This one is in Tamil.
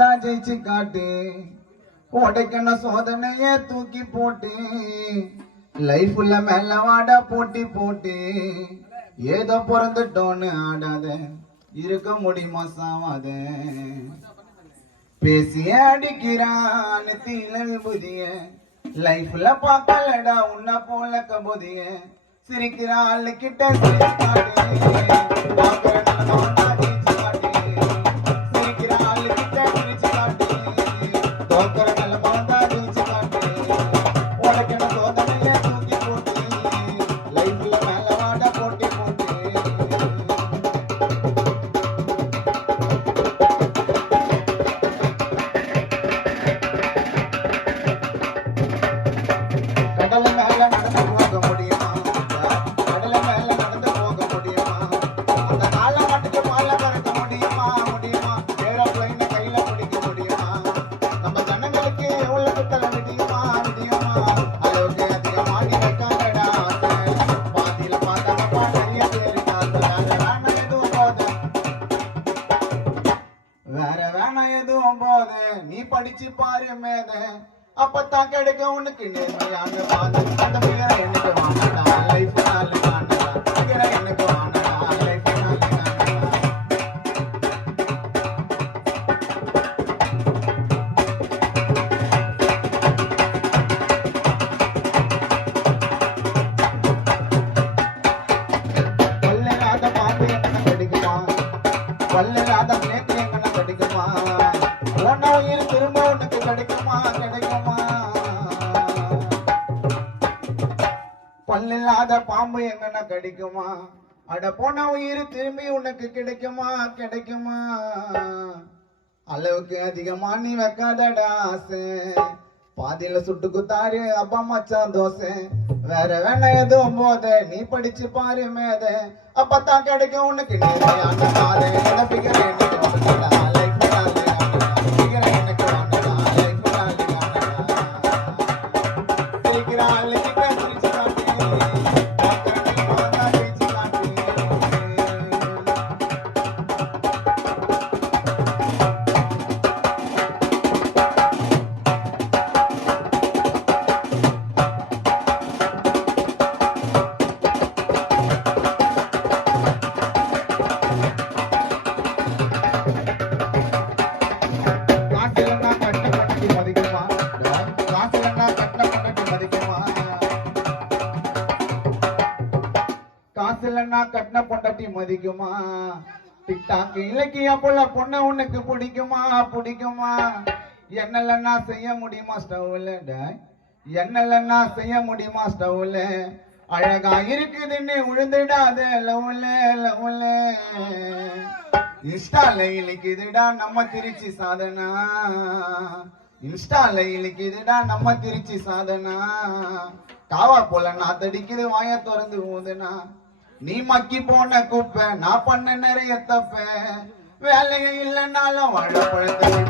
தாண்டா ஜெயிச்சு காட்டு உடைக்கன சோதனைய தூக்கி போட்டு லைஃப்ல மேல வாடா போட்டி போட்டு ஏதோ பிறந்துட்டோன்னு ஆடாத இருக்க முடியுமா சாவாத பேசிய அடிக்கிறான் தீல விபூதிய லைஃப்ல பார்க்கலடா உன்ன போல கபூதிய சிரிக்கிற ஆளு கிட்ட சிரிக்கிற ஆளு கிட்ட சிரிச்சு காட்டு தோக்கிற நிலமா தான் ஜெயிச்சு காட்டு உனக்கென சோதனைய தூக்கி போட்டு லைஃப்ல மேல வாட போட்டி போட்டு கடல மேல நடந்து போக முடியுமா கடல மேல நடந்து போக முடியுமா அந்த கால மாட்டுக்கு பால பறக்க முடியுமா முடியுமா ஏரோப்ளைன கையில பிடிக்க முடியுமா நம்ம ஜனங்களுக்கு எவ்வளவு தலை விடியுமா விடியுமா அளவுக்கு அதிகமாடி வைக்காங்கடா பாதியில பார்த்தாங்கப்பா நிறைய பேரு வேற வேணாம் எதுவும் போது நீ படிச்சு பாரு மேத அப்பத்தான் கிடைக்க உனக்கு நேர்மையான பாதை அந்த பேரை எனக்கு வாங்கடா லைஃப் நாள் காணடா பேரை எனக்கு வாங்கடா லைஃப் நாள் காணடா வல்லராத பாம்பு எங்கன கிடைக்குமா வல்லராத நேற்று எங்கன கிடைக்குமா உன்ன உயிர் திரும்ப உனக்கு கிடைக்குமா கிடைக்குமா பல்லில்லாத பாம்பு எங்கன்னா கிடைக்குமா அட போன உயிர் திரும்பி உனக்கு கிடைக்குமா கிடைக்குமா அளவுக்கு அதிகமா நீ வைக்காதடா ஆசை பாதியில சுட்டு குத்தாரு அப்பா மச்சான் தோசை வேற வேணா எதுவும் போத நீ படிச்சு பாரு மேத அப்பத்தான் கிடைக்கும் உனக்கு நேர்மையான பாதை பிகர் எனக்கு வாங்கடா லைஃப் பிகர் எனக்கு வாங்கடா லைஃப் சிரிக்கிற ஆளு கிட்ட சிரிச்சு காட்டு ஜெயிச்சு காட்டு காசுலன்னா கட்ட பண்ணி மதிக்குமா காசுலன்னா கட்ட பண்ணி மதிக்குமா காசுலன்னா கட்டின பொண்டாட்டி மதிக்குமா டிக்டாக் இலக்கிய போல பொண்ண உனக்கு பிடிக்குமா பிடிக்குமா என்னலன்னா செய்ய முடியுமா ஸ்டவ்ல என்னலன்னா செய்ய முடியுமா ஸ்டவ்ல அழகா இருக்குதுன்னு விழுந்துடாத லவ்ல லவ்ல இன்ஸ்டால இலிக்குதுடா நம்ம திருச்சி சாதனா இன்ஸ்டால இலிக்குதுடா நம்ம திருச்சி சாதனா காவா போல நான் தடிக்குது வாய திறந்து ஊதுனா நீ மக்கி போன குப்பை நான் பண்ண நிறைய தப்ப வேலையே இல்லைன்னாலும் வாழப்பழத்தை